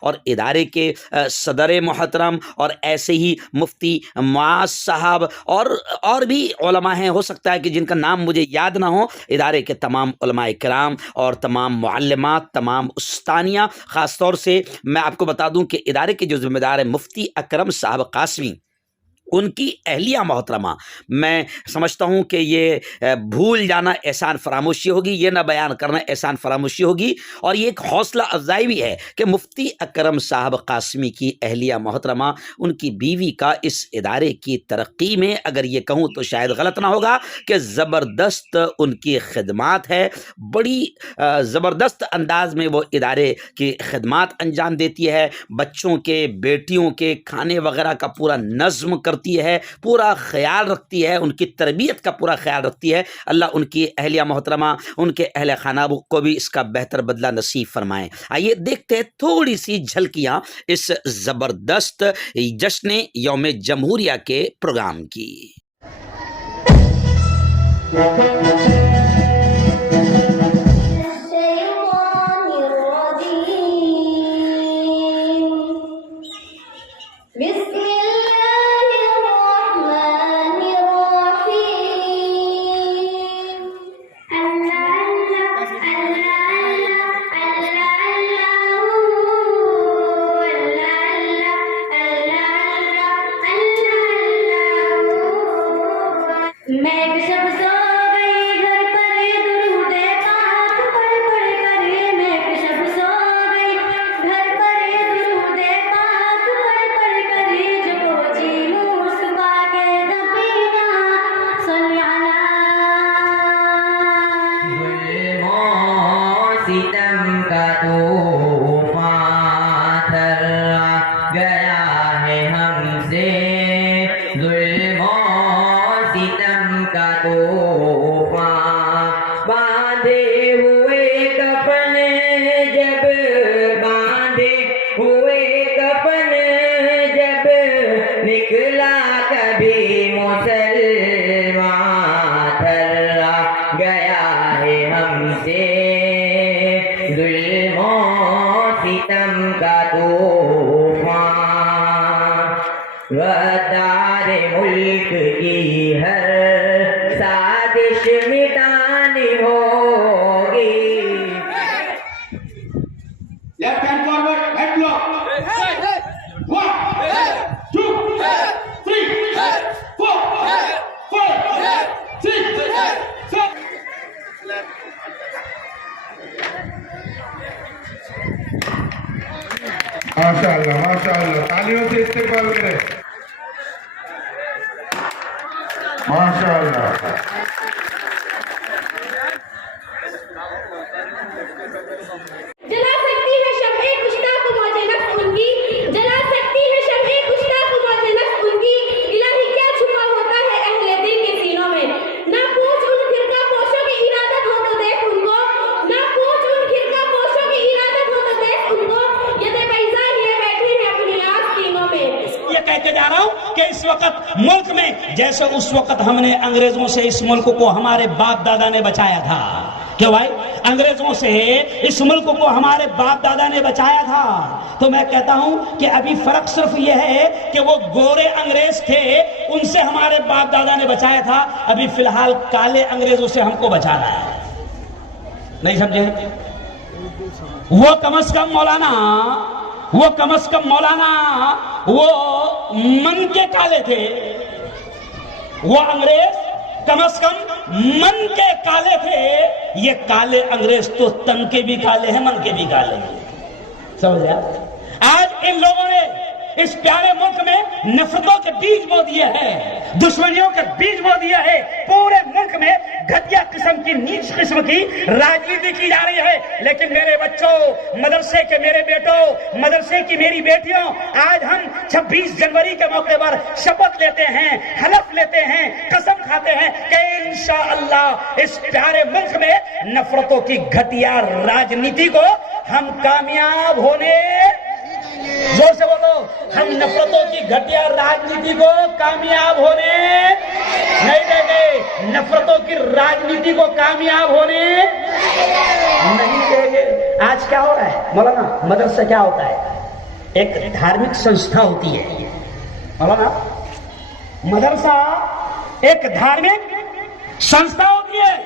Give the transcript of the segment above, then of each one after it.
اور ادارے کے صدر محترم، اور ایسے ہی مفتی معاذ صاحب اور بھی علماء ہیں، ہو سکتا ہے کہ جن کا نام مجھے یاد نہ ہو، ادارے کے تمام علماء کرام اور تمام معلمات، تمام استانیہ، خاص طور سے میں آپ کو بتا دوں کہ ادارے کے جو ذمہ دار ہے مفتی اکرم صاحب قاسمی، ان کی اہلیہ محترمہ، میں سمجھتا ہوں کہ یہ بھول جانا احسان فراموشی ہوگی، یہ نہ بیان کرنا احسان فراموشی ہوگی، اور یہ ایک حوصلہ افزائی بھی ہے کہ مفتی اکرم صاحب قاسمی کی اہلیہ محترمہ، ان کی بیوی کا اس ادارے کی ترقی میں، اگر یہ کہوں تو شاید غلط نہ ہوگا کہ زبردست ان کی خدمات ہے، بڑی زبردست انداز میں وہ ادارے کی خدمات انجام دیتی ہے، بچوں کے، بیٹیوں کے کھانے وغیرہ کا پورا نظم کرتی ہے، پورا خیال رکھتی ہے، ان کی تربیت کا پورا خیال رکھتی ہے۔ اللہ ان کی اہلیہ محترمہ، ان کے اہل خانہ کو بھی اس کا بہتر بدلہ نصیب فرمائیں۔ آئیے دیکھتے ہیں تھوڑی سی جھلکیاں اس زبردست جشن یوم جمہوریہ کے پروگرام کی۔ ستم کا طوفان تھرا گیا ہے ہم سے، ظلم و ستم کا طوفان، باندھے ہوئے کفن جب، باندھے ہوئے کفن جب نکلا کبھی مسلمان، تھرا گیا ہے ہم سے ظلم و ستم کا طوفان، غدار ملک کی ہر سازش مٹانی ہوگی۔ Left hand forward, head block. 1, 2, 3, 4, 5, 6, 7. ماشاءاللہ ماشاءاللہ، تالیوں سے استقبال کریں۔ ماشاءاللہ جلا سکتی ہے شمع گشتہ کو موج نفس ان کی، جلا سکتی ہے شمع گشتہ کو موج نفس ان کی، الہی کیا چھپا ہوتا ہے اہل دل کے سینوں میں، نہ پوچھ ان فرقہ پوشوں کی ارادت ہو تو دیکھ ان کو، نہ پوچھ ان فرقہ پوشوں کی ارادت ہو تو دیکھ ان کو، یہ بیضا لیے بیٹھے ہیں اپنی آستینوں میں۔ یہ کہتے جا رہا ہوں کہ اس وقت ملک میں جیسے اس وقت ہم نے انگریزوں سے اس ملک کو ہمارے باپ دادا نے بچایا تھا، کیوں بھائی؟ انگریزوں سے اس ملک کو ہمارے باپ دادا نے بچایا تھا، تو میں کہتا ہوں کہ ابھی فرق صرف یہ ہے کہ وہ گورے انگریز تھے، ان سے ہمارے باپ دادا نے بچایا تھا، ابھی فی الحال کالے انگریزوں سے ہم کو بچانا ہے، نہیں سمجھے؟ وہ کم از کم مولانا، وہ کم از کم مولانا وہ من کے کالے تھے، وہ انگریز کم از کم من کے کالے تھے، یہ کالے انگریز تو تن کے بھی کالے ہیں، من کے بھی کالے ہیں، سمجھا؟ آج ان لوگوں نے اس پیارے ملک میں نفرتوں کے بیج بو دیے ہیں، دشمنیوں کے بیج بو دیا ہے، پورے ملک میں گھٹیا قسم کی، نیچ قسم کی راجنیتی کی جا رہی ہے، لیکن میرے بچوں، مدرسے کے میرے بیٹوں، مدرسے کی میری بیٹیوں، آج ہم 26 جنوری کے موقع پر شپت لیتے ہیں، حلف لیتے ہیں، قسم کھاتے ہیں کہ انشاءاللہ اس پیارے ملک میں نفرتوں کی گھٹیا راجنیتی کو ہم کامیاب ہونے، زور سے بولو، ہم نفرتوں کی گھٹیا راجنیتی کو کامیاب ہونے نہیں دیں گے، نفرتوں کی راجنیتی کو کامیاب ہونے نہیں دیں گے۔ آج کیا ہو رہا ہے مولانا؟ مدرسہ کیا ہوتا ہے؟ ایک دھارمک سنستھا ہوتی ہے مولانا. مدرسہ ایک دھارمک سنستھا ہوتی ہے.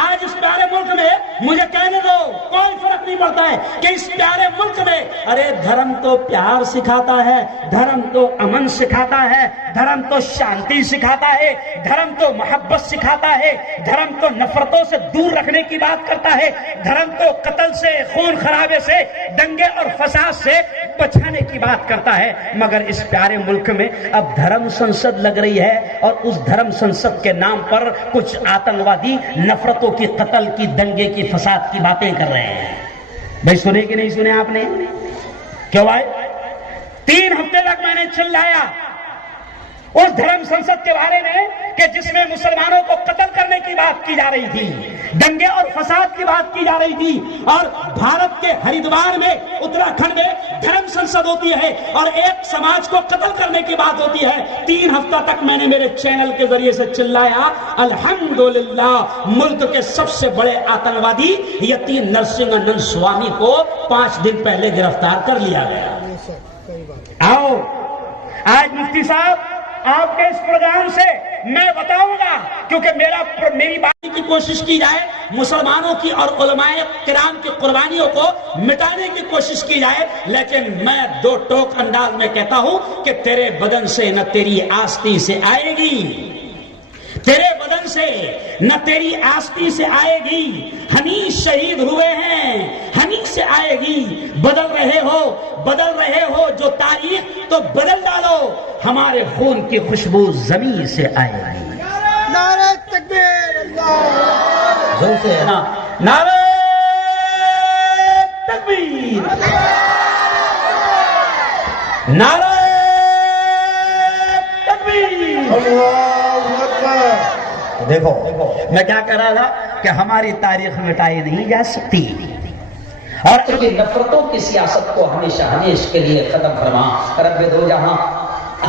آج اس پیارے ملک میں مجھے کہنے دو کوئی فرق نہیں پڑتا ہے کہ اس پیارے ملک میں ارے دھرم تو پیار سکھاتا ہے, دھرم تو امن سکھاتا ہے, دھرم تو شانتی سکھاتا ہے, دھرم تو محبت سکھاتا ہے, دھرم تو نفرتوں سے دور رکھنے کی بات کرتا ہے, دھرم تو قتل سے, خون خرابے سے, دنگے اور فساد سے بچانے کی بات کرتا ہے. مگر اس پیارے ملک میں اب دھرم سنسد لگ رہی ہے اور اس دھرم سنسد کے نام پر کچھ آتنکوادی نفرت کی, قتل کی, دنگے کی, فساد کی باتیں کر رہے ہیں. بھائی سنے کہ نہیں سنے آپ نے؟ کیوں بھائی 3 ہفتے تک میں نے چلایا اس دھرم سنسد کے بارے میں کہ جس میں مسلمانوں کو قتل کرنے کی بات کی جا رہی تھی, دنگے اور فساد کی بات کی جا رہی تھی. اور بھارت کے ہریدوار میں, اتراکھنڈ میں دھرم سنسد ہوتی ہے اور ایک سماج کو قتل کرنے کی بات ہوتی ہے. 3 ہفتہ تک میں نے میرے چینل کے ذریعے سے چلایا. الحمدللہ ملک کے سب سے بڑے آتنکوادی یتیم نرسنگ ننسوامی کو 5 دن پہلے گرفتار کر لیا گیا. آؤ آج مفتی صاحب آپ کے اس پروگرام سے میں بتاؤں گا, کیونکہ میری بات کی کوشش کی جائے, مسلمانوں کی اور علماء کرام کی قربانیوں کو مٹانے کی کوشش کی جائے, لیکن میں 2 ٹوک انداز میں کہتا ہوں کہ تیرے بدن سے نہ تیری آستی سے آئے گی, تیرے بدن سے نہ تیری آستی سے آئے گی. حنیف شہید ہوئے ہیں, حنیف سے آئے گی. بدل رہے ہو جو تاریخ تو بدل ڈالو, ہمارے خون کی خوشبو زمین سے آئے گی. نعرہ تکبیر, اللہ زور سے ہے نا, نعرہ تکبیر, نعرہ تکبیر. اللہ اکبر. دیکھو میں کیا کہہ رہا تھا کہ ہماری تاریخ مٹائی نہیں جا سکتی, اور کیونکہ نفرتوں کی سیاست کو ہمیشہ ہمیشہ کے لیے ختم فرما. رب دو جہاں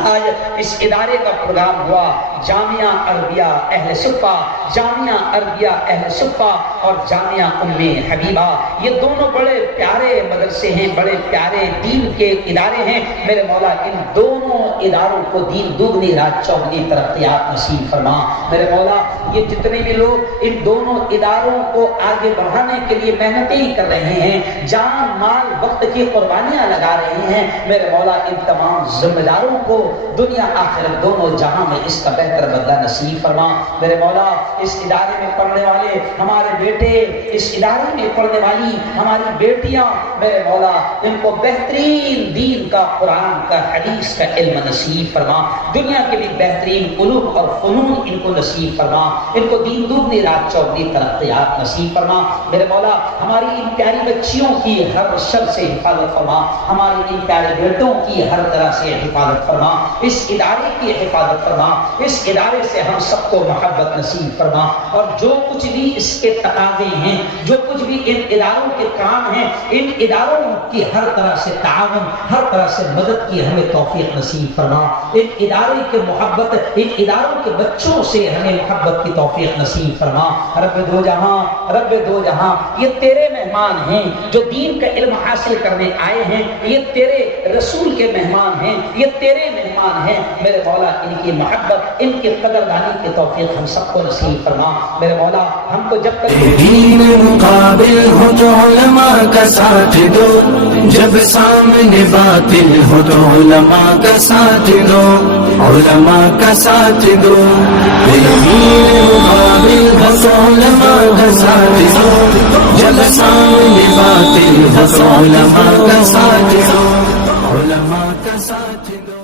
آج اس ادارے کا پروگرام ہوا, جامعہ عربیہ اہل صفہ, جامعہ عربیہ اہل صفہ اور جامعہ ام حبیبہ, یہ دونوں بڑے پیارے مدرسے ہیں, بڑے پیارے دین کے ادارے ہیں. میرے مولا ان دونوں اداروں کو دین دگنی رات چوگنی ترقیات نصیب فرما. میرے مولا یہ جتنے بھی لوگ ان دونوں اداروں کو آگے بڑھانے کے لیے محنتیں کر رہے ہیں, جان مال وقت کی قربانیاں لگا رہے ہیں, میرے مولا ان تمام ذمہ داروں کو دنیا آخرت دونوں جہاں میں اس کا بہتر بدلہ نصیب فرما. میرے مولا اس ادارے میں پڑھنے والے ہمارے بیٹے, اس ادارے میں پڑھنے والی ہماری بیٹیاں, میرے مولا ان کو بہترین دین کا, قرآن کا, حدیث کا علم نصیب فرما. دنیا کے بھی بہترین علوم اور فنون ان کو نصیب فرما, ان کو دین دگنی رات چوگنی ترقیات نصیب فرما. میرے مولا ہماری ان پیاری بچیوں کی ہر شر سے حفاظت فرما, ہمارے ان پیارے بیٹوں کی ہر طرح سے حفاظت فرما, اس ادارے کی حفاظت فرما, اس ادارے سے ہم سب کو محبت نصیب فرما. اور جو کچھ بھی اس کے تقاضے ہیں, جو کچھ بھی ان اداروں کے کام ہیں, ان اداروں کی ہر طرح سے تعاون, ہر طرح سے مدد کی ہمیں توفیق نصیب فرما. ان ادارے کے محبت, ان اداروں کے بچوں سے ہمیں محبت کی توفیق نصیب فرما. رب دو جہاں, رب دو جہاں, یہ تیرے مہمان ہیں جو دین کا علم حاصل کرنے آئے ہیں, یہ تیرے رسول کے مہمان ہیں, یہ تیرے مہمان ہیں. میرے مولا ان کی محبت, ان کی قدردانی کی توفیق ہم سب کو نصیب فرما. میرے مولا ہم کو جب تک دین مقابل ہو تو علماء کا ساتھ دو, جب سامنے باطل ہو تو علماء کا ساتھ دو, علماء کا ساتھ دو. دین مقابل ہو تو علماء کا ساتھ دو, جب سامنے باطل ہو تو علماء کا ساتھ دو, علماء کا ساتھ دو.